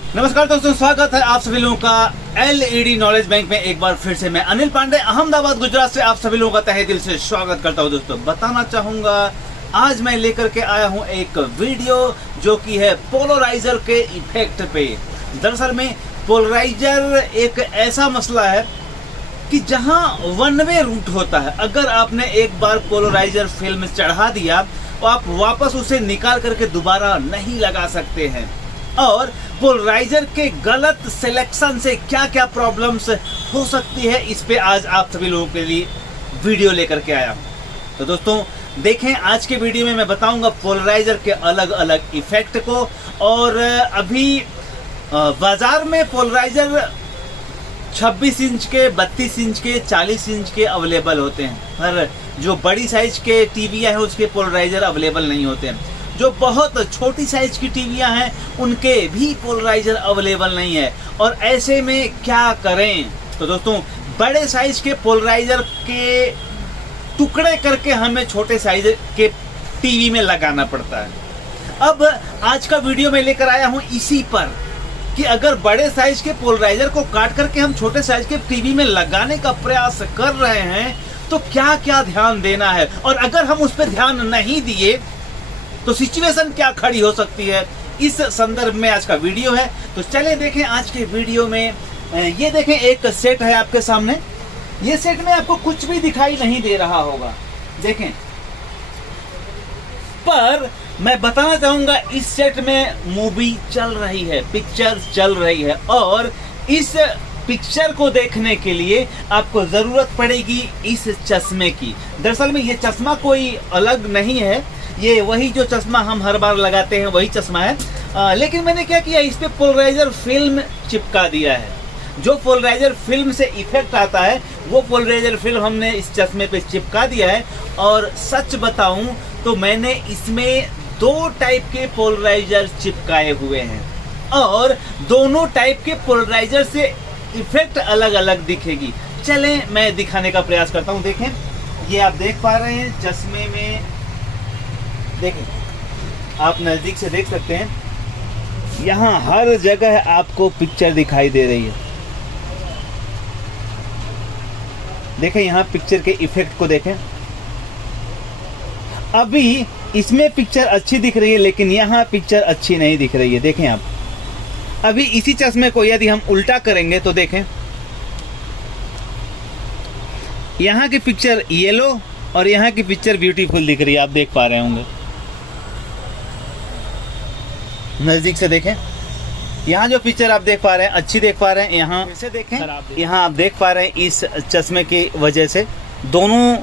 नमस्कार दोस्तों, स्वागत है आप सभी लोगों का एलईडी नॉलेज बैंक में। एक बार फिर से मैं अनिल पांडे अहमदाबाद गुजरात से आप सभी लोगों का तहे दिल से स्वागत करता हूं। दोस्तों बताना चाहूंगा, आज मैं लेकर के आया हूं एक वीडियो जो कि है पोलराइजर के इफेक्ट पे। दरअसल में पोलराइजर एक ऐसा मसला है कि जहां वन वे रूट होता है, अगर आपने एक बार पोलराइजर फिल्म चढ़ा दिया तो आप वापस उसे निकाल करके दोबारा नहीं लगा सकते हैं। और पोलराइजर के गलत सिलेक्शन से क्या क्या प्रॉब्लम्स हो सकती है, इस पे आज आप सभी लोगों के लिए वीडियो लेकर के आया। तो दोस्तों देखें, आज के वीडियो में मैं बताऊंगा पोलराइजर के अलग अलग इफेक्ट को। और अभी बाजार में पोलराइजर 26 इंच के, 32 इंच के, 40 इंच के अवेलेबल होते हैं, पर जो बड़ी साइज के टीवियां हैं उसके पोलराइजर अवेलेबल नहीं होते हैं। जो बहुत छोटी साइज की टीवियां हैं उनके भी पोलराइजर अवेलेबल नहीं है। और ऐसे में क्या करें? तो दोस्तों बड़े साइज के पोलराइजर के टुकड़े करके हमें छोटे साइज के टीवी में लगाना पड़ता है। अब आज का वीडियो में लेकर आया हूं इसी पर कि अगर बड़े साइज के पोलराइजर को काट करके हम छोटे साइज के टीवी में लगाने का प्रयास कर रहे हैं तो क्या क्या ध्यान देना है, और अगर हम उस पर ध्यान नहीं दिए तो सिचुएशन क्या खड़ी हो सकती है, इस संदर्भ में आज का वीडियो है। तो चलिए देखें आज के वीडियो में। ये देखें, एक सेट है आपके सामने। ये सेट में आपको कुछ भी दिखाई नहीं दे रहा होगा, देखें, पर मैं बताना चाहूंगा इस सेट में मूवी चल रही है, पिक्चर चल रही है, और इस पिक्चर को देखने के लिए आपको जरूरत पड़ेगी इस चश्मे की। दरअसल में ये चश्मा कोई अलग नहीं है, ये वही जो चश्मा हम हर बार लगाते हैं वही चश्मा है। लेकिन मैंने क्या किया, इस पे पोलराइजर फिल्म चिपका दिया है। जो पोलराइजर फिल्म से इफेक्ट आता है वो पोलराइजर फिल्म हमने इस चश्मे पे चिपका दिया है। और सच बताऊं तो मैंने इसमें 2 टाइप के पोलराइजर चिपकाए हुए हैं, और दोनों टाइप के पोलराइजर से इफेक्ट अलग अलग दिखेगी। चलें मैं दिखाने का प्रयास करता हूं। देखें, ये आप देख पा रहे हैं चश्मे में, देखें, आप नजदीक से देख सकते हैं, यहाँ हर जगह आपको पिक्चर दिखाई दे रही है। देखें यहाँ पिक्चर के इफेक्ट को देखें। अभी इसमें पिक्चर अच्छी दिख रही है लेकिन यहाँ पिक्चर अच्छी नहीं दिख रही है। देखें आप, अभी इसी चश्मे को यदि हम उल्टा करेंगे तो देखें, यहाँ की पिक्चर येलो और यहाँ की पिक्चर ब्यूटीफुल दिख रही है। आप देख पा रहे होंगे, नजदीक से देखें, यहाँ जो पिक्चर आप देख पा रहे हैं अच्छी देख पा रहे हैं, यहाँ से देखें, यहाँ आप देख पा रहे हैं इस चश्मे की वजह से दोनों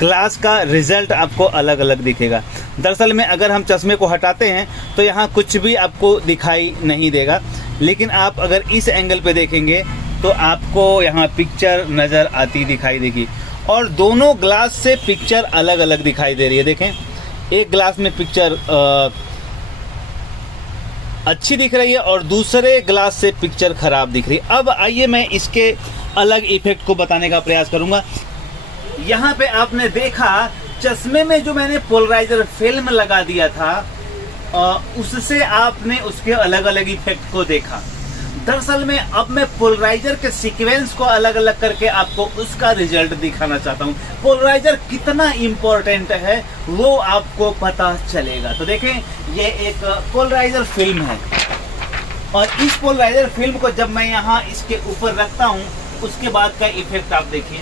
ग्लास का रिजल्ट आपको अलग अलग दिखेगा। दरअसल में अगर हम चश्मे को हटाते हैं तो यहाँ कुछ भी आपको दिखाई नहीं देगा, लेकिन आप अगर इस एंगल पे देखेंगे तो आपको यहाँ पिक्चर नज़र आती दिखाई देगी। और दोनों ग्लास से पिक्चर अलग अलग दिखाई दे रही है। देखें, एक ग्लास में पिक्चर अच्छी दिख रही है और दूसरे ग्लास से पिक्चर खराब दिख रही है। अब आइए मैं इसके अलग इफेक्ट को बताने का प्रयास करूंगा। यहाँ पे आपने देखा चश्मे में जो मैंने पोलराइजर फिल्म लगा दिया था, उससे आपने उसके अलग अलग इफेक्ट को देखा। दरअसल में अब मैं पोलराइजर के सीक्वेंस को अलग अलग करके आपको उसका रिजल्ट दिखाना चाहता हूँ। पोलराइजर कितना इम्पोर्टेंट है वो आपको पता चलेगा। तो देखें, ये एक पोलराइजर फिल्म है, और इस पोलराइजर फिल्म को जब मैं यहाँ इसके ऊपर रखता हूँ उसके बाद का इफेक्ट आप देखिए।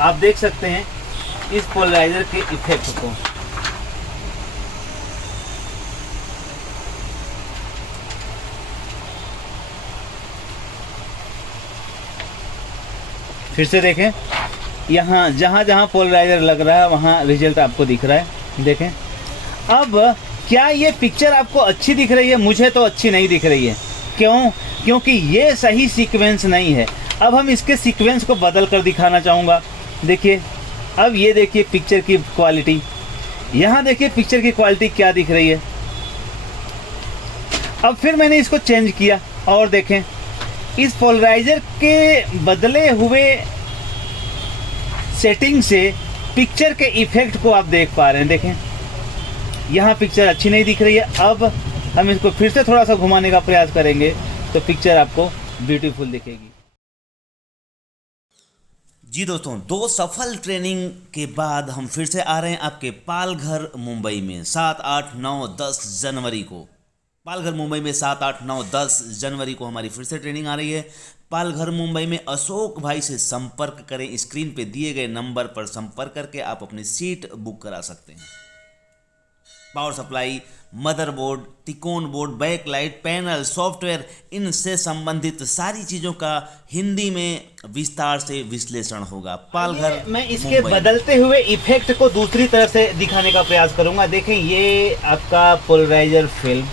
आप देख सकते हैं इस पोलराइजर के इफेक्ट को। फिर से देखें, यहाँ जहाँ जहाँ पोलराइजर लग रहा है वहाँ रिजल्ट आपको दिख रहा है। देखें, अब क्या ये पिक्चर आपको अच्छी दिख रही है? मुझे तो अच्छी नहीं दिख रही है। क्यों? क्योंकि ये सही सीक्वेंस नहीं है। अब हम इसके सीक्वेंस को बदल कर दिखाना चाहूँगा। देखिए, अब ये देखिए पिक्चर की क्वालिटी, यहाँ देखिए पिक्चर की क्वालिटी क्या दिख रही है। अब फिर मैंने इसको चेंज किया और देखें, इस पोलराइजर के बदले हुए सेटिंग से पिक्चर के इफेक्ट को आप देख पा रहे हैं। देखें, यहाँ पिक्चर अच्छी नहीं दिख रही है। अब हम इसको फिर से थोड़ा सा घुमाने का प्रयास करेंगे तो पिक्चर आपको ब्यूटीफुल दिखेगी। जी दोस्तों, 2 सफल ट्रेनिंग के बाद हम फिर से आ रहे हैं आपके पालघर मुंबई में 7, 8, 9, 10 जनवरी को। पालघर मुंबई में 7, 8, 9, 10 जनवरी को हमारी फिर से ट्रेनिंग आ रही है। पालघर मुंबई में अशोक भाई से संपर्क करें। स्क्रीन पे दिए गए नंबर पर संपर्क करके आप अपनी सीट बुक करा सकते हैं। Power supply, motherboard, TCON board, backlight, panel, software, इनसे संबंधित सारी चीज़ों का हिंदी में विस्तार से विश्लेषण होगा। पालघर मैं इसके बदलते हुए इफेक्ट को दूसरी तरफ से दिखाने का प्रयास करूंगा। देखें, ये आपका पोलराइजर फिल्म,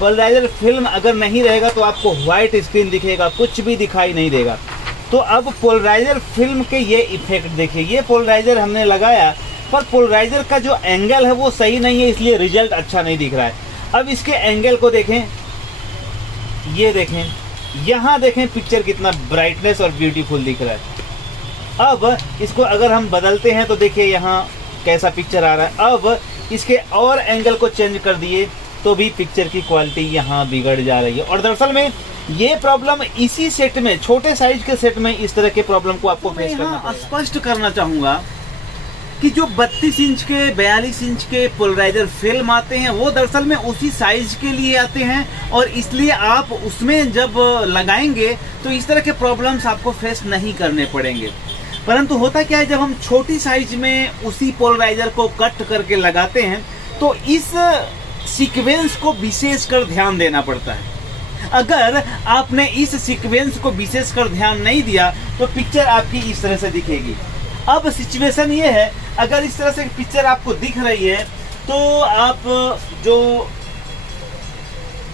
पोलराइजर फिल्म अगर नहीं रहेगा तो आपको व्हाइट स्क्रीन दिखेगा, कुछ भी दिखाई नहीं देगा। तो अब पोलराइजर फिल्म के ये इफेक्ट देखिए, ये पोलराइजर हमने लगाया पर पोलराइजर का जो एंगल है वो सही नहीं है, इसलिए रिजल्ट अच्छा नहीं दिख रहा है। अब इसके एंगल को देखें, ये देखें, यहाँ देखें पिक्चर कितना ब्राइटनेस और ब्यूटीफुल दिख रहा है। अब इसको अगर हम बदलते हैं तो देखिए यहाँ कैसा पिक्चर आ रहा है। अब इसके और एंगल को चेंज कर दिए तो भी पिक्चर की क्वालिटी यहाँ बिगड़ जा रही है। और दरअसल में ये प्रॉब्लम इसी सेट में, छोटे साइज के सेट में इस तरह के प्रॉब्लम को आपको फेस करना पड़ेगा। स्पष्ट करना चाहूँगा कि जो 32 इंच के 42 इंच के पोलराइजर फिल्म आते हैं वो दरअसल में उसी साइज के लिए आते हैं, और इसलिए आप उसमें जब लगाएंगे तो इस तरह के प्रॉब्लम्स आपको फेस नहीं करने पड़ेंगे। परंतु होता क्या है, जब हम छोटी साइज में उसी पोलराइजर को कट करके लगाते हैं तो इस सीक्वेंस को विशेष कर ध्यान देना पड़ता है। अगर आपने इस सीक्वेंस को विशेष कर ध्यान नहीं दिया तो पिक्चर आपकी इस तरह से दिखेगी। अब सिचुएशन ये है, अगर इस तरह से पिक्चर आपको दिख रही है तो आप जो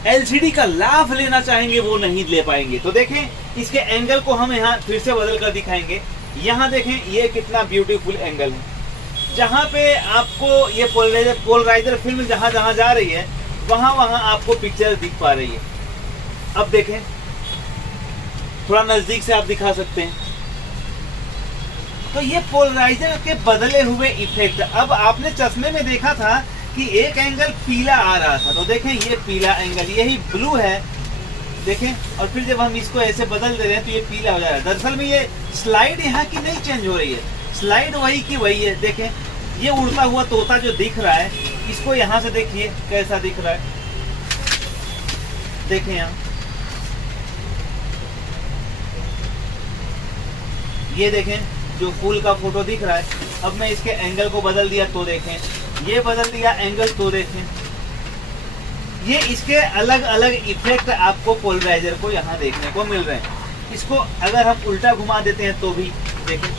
एलसीडी का लाभ लेना चाहेंगे वो नहीं ले पाएंगे। तो देखें, इसके एंगल को हम यहाँ फिर से बदल कर दिखाएंगे। यहाँ देखें, ये कितना ब्यूटीफुल एंगल है। जहाँ पे आपको ये पोलराइजर फिल्म जहाँ जहाँ जा रही है वहाँ वहाँ आपको पिक्चर दिख पा रही है। अब देखें, थोड़ा नजदीक से आप दिखा सकते हैं। तो ये पोलराइजर के बदले हुए इफेक्ट। अब आपने चश्मे में देखा था कि एक एंगल पीला आ रहा था, तो देखें ये पीला एंगल, यही ब्लू है, देखें। और फिर जब हम इसको ऐसे बदल दे रहे हैं तो ये पीला हो जा रहा है। दरअसल में ये स्लाइड यहाँ की नहीं चेंज हो रही है, स्लाइड वही की वही है। देखें, ये उड़ता हुआ तोता जो दिख रहा है, इसको यहाँ से देखिए कैसा दिख रहा है। देखें यहाँ, ये देखें जो फूल का फोटो दिख रहा है। अब मैं इसके एंगल को बदल दिया तो देखें, ये बदल दिया एंगल तो देखें, ये इसके अलग अलग इफेक्ट आपको पोलराइजर को यहाँ देखने को मिल रहे हैं। इसको अगर हम उल्टा घुमा देते हैं तो भी देखें।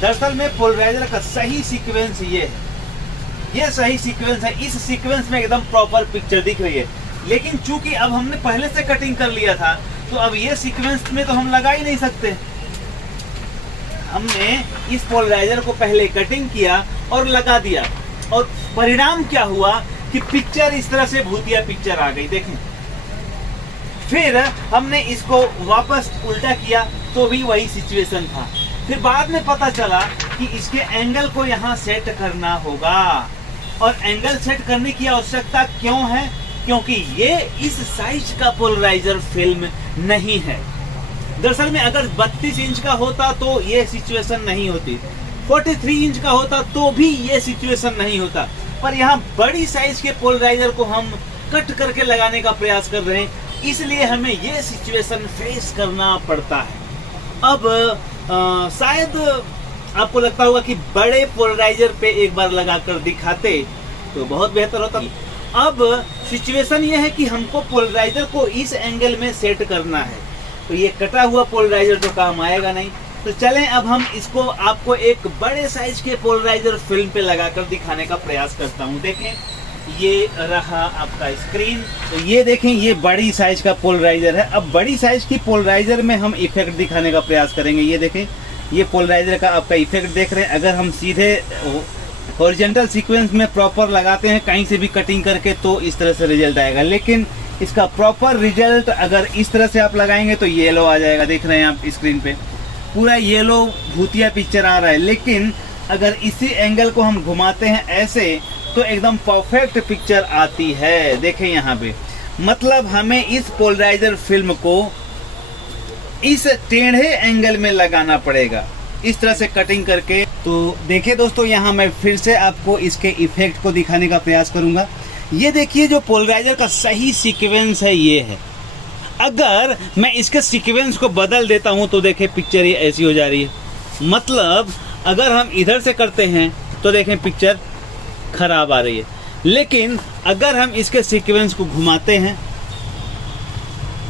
दरअसल में पोलराइजर का सही सीक्वेंस ये है, ये सही सीक्वेंस है। इस सीक्वेंस में एकदम प्रॉपर पिक्चर दिख रही है। लेकिन चूंकि अब हमने पहले से कटिंग कर लिया था तो अब ये सीक्वेंस में तो हम लगा ही नहीं सकते। हमने इस पोलराइजर को पहले कटिंग किया और लगा दिया, और परिणाम क्या हुआ कि पिक्चर इस तरह से भूतिया पिक्चर आ गई। देखें, फिर हमने इसको वापस उल्टा किया तो भी वही सिचुएशन था। फिर बाद में पता चला कि इसके एंगल को यहाँ सेट करना होगा, और एंगल सेट करने की आवश्यकता क्यों है? क्योंकि ये इस साइज का पोलराइजर फिल्म नहीं है। दरअसल में अगर 32 इंच का होता तो ये सिचुएशन नहीं होती, 43 इंच का होता तो भी ये सिचुएशन नहीं होता। पर यहाँ बड़ी साइज के पोलराइजर को हम कट करके लगाने का प्रयास कर रहे हैं, इसलिए हमें ये सिचुएशन फेस करना पड़ता है। अब शायद आपको लगता होगा कि बड़े पोलराइजर पे एक बार लगाकर दिखाते तो बहुत बेहतर होता। अब सिचुएशन ये है कि हमको पोलराइजर को इस एंगल में सेट करना है, तो ये कटा हुआ पोलराइजर तो काम आएगा नहीं। तो चलें अब हम इसको आपको एक बड़े साइज के पोलराइजर फिल्म पे लगाकर दिखाने का प्रयास करता हूँ। देखें, ये रहा आपका स्क्रीन। तो ये देखें, ये बड़ी साइज का पोलराइजर है। अब बड़ी साइज की पोलराइजर में हम इफेक्ट दिखाने का प्रयास करेंगे। ये देखें, ये पोलराइजर का आपका इफेक्ट देख रहे हैं। अगर हम सीधे हॉरिजॉन्टल सीक्वेंस में प्रॉपर लगाते हैं कहीं से भी कटिंग करके तो इस तरह से रिजल्ट आएगा, लेकिन इसका प्रॉपर रिजल्ट अगर इस तरह से आप लगाएंगे तो येलो आ जाएगा। देख रहे हैं आप स्क्रीन पे पूरा येलो भूतिया पिक्चर आ रहा है। लेकिन अगर इसी एंगल को हम घुमाते हैं ऐसे तो एकदम परफेक्ट पिक्चर आती है। देखें यहाँ पे, मतलब हमें इस पोलराइजर फिल्म को इस टेढ़े एंगल में लगाना पड़ेगा, इस तरह से कटिंग करके। तो देखिए दोस्तों, यहाँ मैं फिर से आपको इसके इफेक्ट को दिखाने का प्रयास करूंगा। ये देखिए, जो पोलराइजर का सही सीक्वेंस है ये है। अगर मैं इसके सीक्वेंस को बदल देता हूं तो देखें पिक्चर ये ऐसी हो जा रही है। मतलब अगर हम इधर से करते हैं तो देखें पिक्चर खराब आ रही है, लेकिन अगर हम इसके सीक्वेंस को घुमाते हैं,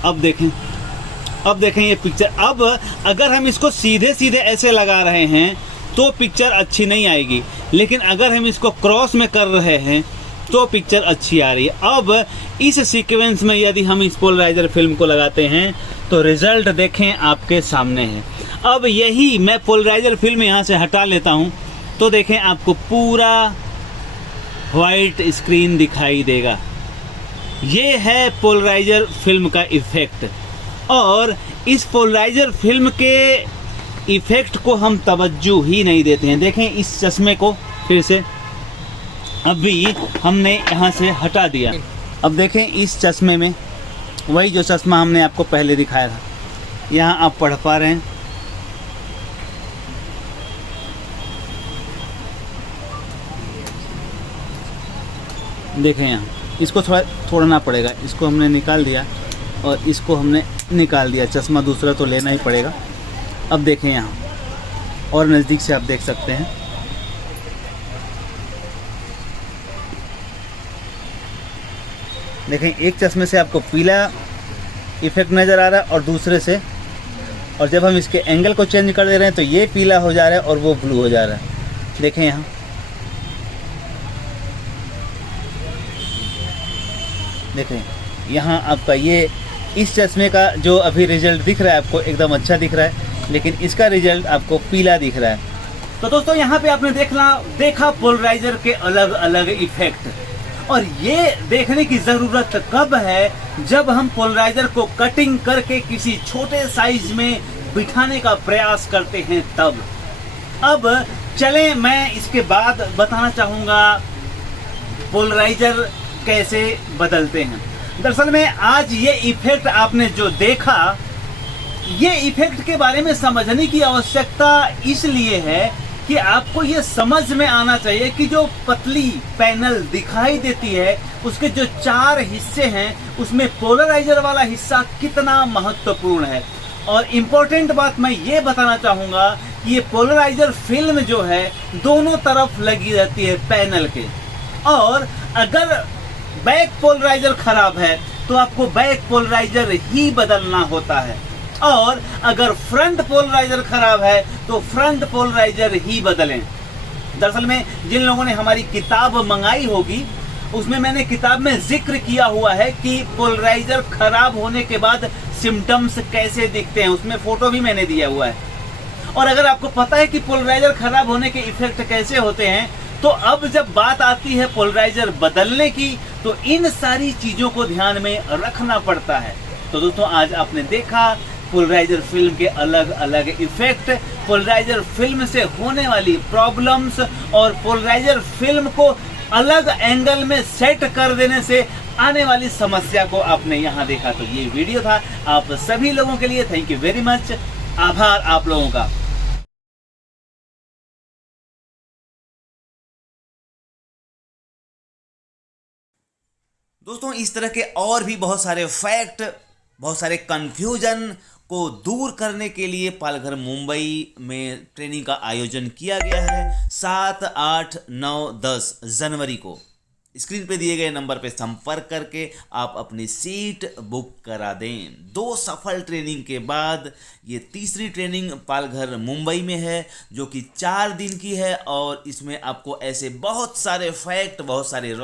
अब देखें ये पिक्चर। अब अगर हम इसको सीधे सीधे ऐसे लगा रहे हैं तो पिक्चर अच्छी नहीं आएगी, लेकिन अगर हम इसको क्रॉस में कर रहे हैं तो पिक्चर अच्छी आ रही है। अब इस सीक्वेंस में यदि हम इस पोलराइजर फिल्म को लगाते हैं तो रिजल्ट देखें आपके सामने है। अब यही मैं पोलराइजर फिल्म यहाँ से हटा लेता हूँ तो देखें आपको पूरा वाइट स्क्रीन दिखाई देगा। ये है पोलराइजर फिल्म का इफेक्ट, और इस पोलराइजर फिल्म के इफेक्ट को हम तवज्जो ही नहीं देते हैं। देखें इस चश्मे को फिर से अभी हमने यहाँ से हटा दिया। अब देखें इस चश्मे में वही जो चश्मा हमने आपको पहले दिखाया था, यहाँ आप पढ़ पा रहे हैं। देखें यहाँ इसको थोड़ा छोड़ना पड़ेगा, इसको हमने निकाल दिया और इसको हमने निकाल दिया, चश्मा दूसरा तो लेना ही पड़ेगा। अब देखें यहाँ और नज़दीक से आप देख सकते हैं। देखें एक चश्मे से आपको पीला इफेक्ट नज़र आ रहा है और दूसरे से, और जब हम इसके एंगल को चेंज कर दे रहे हैं तो ये पीला हो जा रहा है और वो ब्लू हो जा रहा है। देखें यहाँ देखें यहाँ आपका ये इस चश्मे का जो अभी रिजल्ट दिख रहा है आपको एकदम अच्छा दिख रहा है, लेकिन इसका रिजल्ट आपको पीला दिख रहा है। तो दोस्तों यहाँ पे आपने देखा पोलराइजर के अलग अलग इफेक्ट, और ये देखने की ज़रूरत कब है, जब हम पोलराइजर को कटिंग करके किसी छोटे साइज में बिठाने का प्रयास करते हैं तब। अब चलें मैं इसके बाद बताना चाहूँगा पोलराइजर कैसे बदलते हैं। दरअसल में आज ये इफेक्ट आपने जो देखा, ये इफेक्ट के बारे में समझने की आवश्यकता इसलिए है कि आपको ये समझ में आना चाहिए कि जो पतली पैनल दिखाई देती है उसके जो 4 हिस्से हैं उसमें पोलराइजर वाला हिस्सा कितना महत्वपूर्ण है। और इम्पोर्टेंट बात मैं ये बताना चाहूँगा कि ये पोलराइजर फिल्म जो है दोनों तरफ लगी रहती है पैनल के, और अगर बैक पोलराइजर खराब है तो आपको बैक पोलराइजर ही बदलना होता है, और अगर फ्रंट पोलराइजर खराब है तो फ्रंट पोलराइजर ही बदलें। दरअसल में जिन लोगों ने हमारी किताब मंगाई होगी उसमें मैंने किताब में जिक्र किया हुआ है कि पोलराइजर खराब होने के बाद सिम्टम्स कैसे दिखते हैं, उसमें फोटो भी मैंने दिया हुआ है। और अगर आपको पता है कि पोलराइजर खराब होने के इफेक्ट कैसे होते हैं, तो अब जब बात आती है पोलराइजर बदलने की तो इन सारी चीजों को ध्यान में रखना पड़ता है। तो दोस्तों आज आपने देखा पोलराइजर फिल्म के अलग अलग इफेक्ट, पोलराइजर फिल्म से होने वाली प्रॉब्लम्स, और पोलराइजर फिल्म को अलग एंगल में सेट कर देने से आने वाली समस्या को आपने यहाँ देखा। तो ये वीडियो था आप सभी लोगों के लिए। थैंक यू वेरी मच, आभार आप लोगों का। दोस्तों इस तरह के और भी बहुत सारे फैक्ट, बहुत सारे कंफ्यूजन को दूर करने के लिए पालघर मुंबई में ट्रेनिंग का आयोजन किया गया है 7, 8, 9, 10 जनवरी को। स्क्रीन पे दिए गए नंबर पे संपर्क करके आप अपनी सीट बुक करा दें। 2 सफल ट्रेनिंग के बाद ये तीसरी ट्रेनिंग पालघर मुंबई में है जो कि 4 दिन की है, और इसमें आपको ऐसे बहुत सारे फैक्ट, बहुत सारे